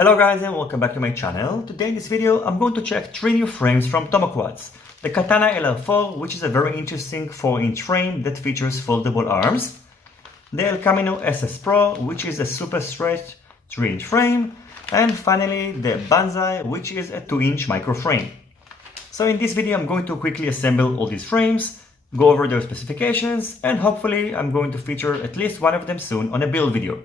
Hello guys and welcome back to my channel. Today in this video I'm going to check 3 new frames from Tomoquads. The Katana LR-4, which is a very interesting 4-inch frame that features foldable arms. The El Camino SS Pro, which is a super stretched 3-inch frame. And finally the Banzai, which is a 2-inch micro frame. So in this video I'm going to quickly assemble all these frames, go over their specifications, and hopefully I'm going to feature at least one of them soon on a build video.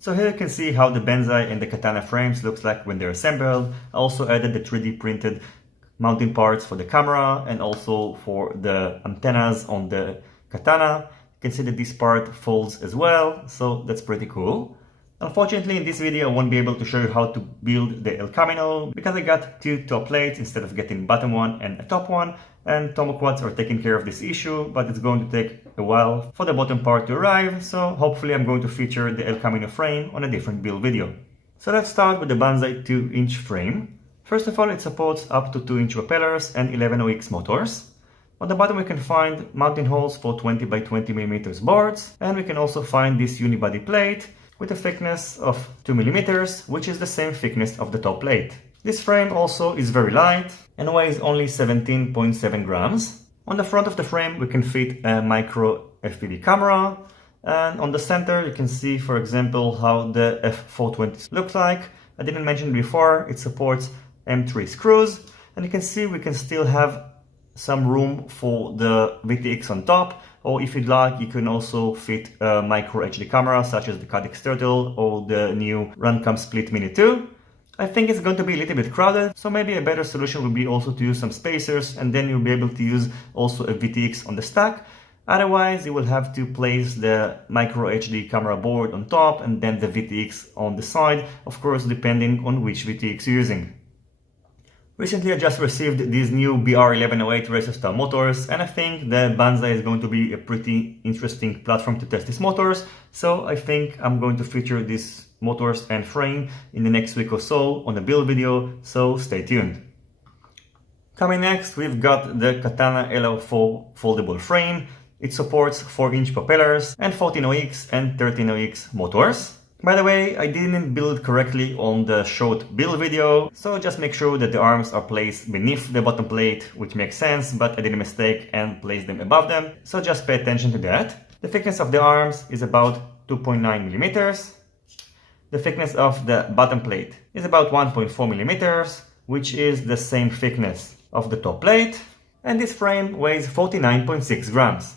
So here you can see how the Banzai and the Katana frames looks like when they're assembled. I also added the 3D printed mounting parts for the camera and also for the antennas on the Katana. You can see that this part folds as well, so that's pretty cool. Unfortunately, in this video I won't be able to show you how to build the El Camino because I got 2 top plates instead of getting bottom one and a top one, and Tomoquads are taking care of this issue, but it's going to take a while for the bottom part to arrive, so hopefully I'm going to feature the El Camino frame on a different build video. So let's start with the Banzai 2-inch frame. First of all, it supports up to 2-inch propellers and 11OX motors. On the bottom we can find mounting holes for 20 by 20mm boards, and we can also find this unibody plate with a thickness of 2mm, which is the same thickness of the top plate. This frame also is very light and weighs only 17.7 grams. On the front of the frame we can fit a micro FPV camera, and on the center you can see, for example, how the F420 looks like. I didn't mention before, it supports M3 screws, and you can see we can still have some room for the VTX on top, or if you'd like you can also fit a micro HD camera such as the Caddx Turtle or the new Runcam Split Mini 2. I think it's going to be a little bit crowded, so maybe a better solution would be also to use some spacers, and then you'll be able to use also a VTX on the stack. Otherwise you will have to place the micro HD camera board on top and then the VTX on the side, of course depending on which VTX you're using. Recently I just received these new BR1108 racer style motors, and I think the Banzai is going to be a pretty interesting platform to test these motors, so I think I'm going to feature these motors and frame in the next week or so on a build video, so stay tuned. Coming next, we've got the Katana LR-4 foldable frame. It supports 4-inch propellers and 14OX and 13OX motors. By the way, I didn't build correctly on the short build video, so just make sure that the arms are placed beneath the bottom plate, which makes sense, but I did a mistake and placed them above them, so just pay attention to that. The thickness of the arms is about 2.9mm. The thickness of the bottom plate is about 1.4mm, which is the same thickness of the top plate, and this frame weighs 49.6 grams.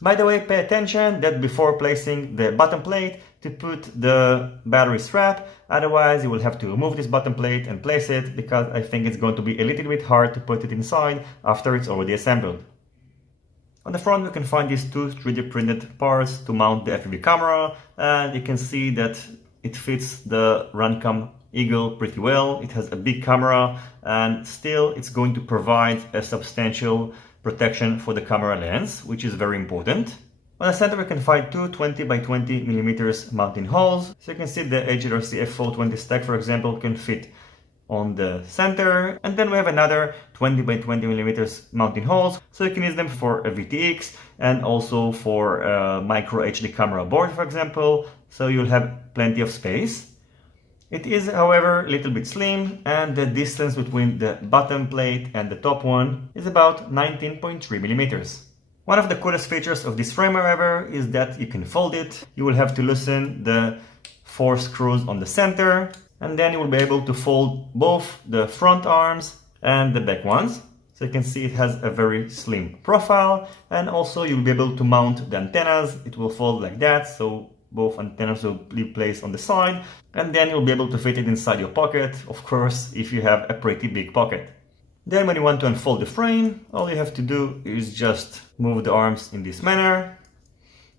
By the way, pay attention that before placing the bottom plate to put the battery strap, otherwise you will have to remove this bottom plate and place it, because I think it's going to be a little bit hard to put it inside after it's already assembled. On the front we can find these 2 3D printed parts to mount the FPV camera, and you can see that it fits the Runcam Eagle pretty well. It has a big camera and still it's going to provide a substantial protection for the camera lens, which is very important. On the center we can find 2 20 by 20mm mounting holes, so you can see the HLRC F420 stack, for example, can fit on the center, and then we have another 20 by 20mm mounting holes, so you can use them for a VTX and also for a micro HD camera board, for example, so you'll have plenty of space. It is, however, a little bit slim, and the distance between the bottom plate and the top one is about 19.3mm. One of the coolest features of this frame, however, is that you can fold it. You will have to loosen the 4 screws on the center, and then you will be able to fold both the front arms and the back ones. So you can see it has a very slim profile, and also you'll be able to mount the antennas. It will fold like that, so both antennas will be placed on the side, and then you'll be able to fit it inside your pocket, of course, if you have a pretty big pocket. Then when you want to unfold the frame, all you have to do is just move the arms in this manner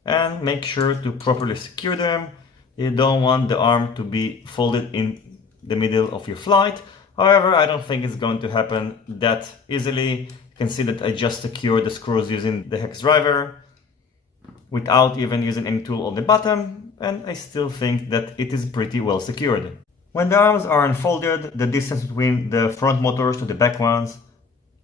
and make sure to properly secure them. You don't want the arm to be folded in the middle of your flight. However, I don't think it's going to happen that easily. You can see that I just secured the screws using the hex driver without even using any tool on the bottom, and I still think that it is pretty well secured. When the arms are unfolded, the distance between the front motors to the back ones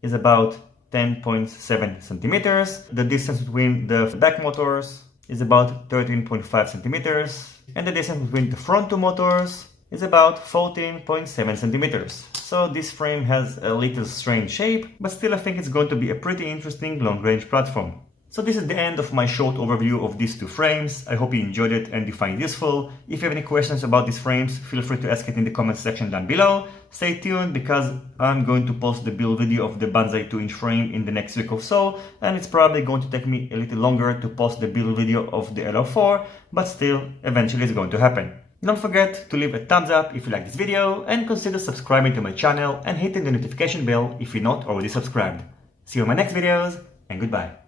is about 10.7 centimeters. The distance between the back motors is about 13.5 centimeters. And the distance between the front two motors is about 14.7 centimeters. So this frame has a little strange shape, but still I think it's going to be a pretty interesting long-range platform. So this is the end of my short overview of these two frames. I hope you enjoyed it and you find it useful. If you have any questions about these frames, feel free to ask it in the comment section down below. Stay tuned because I'm going to post the build video of the Banzai 2-inch frame in the next week or so, and it's probably going to take me a little longer to post the build video of the LR-4, but still, eventually it's going to happen. Don't forget to leave a thumbs up if you like this video, and consider subscribing to my channel and hitting the notification bell if you're not already subscribed. See you in my next videos, and goodbye.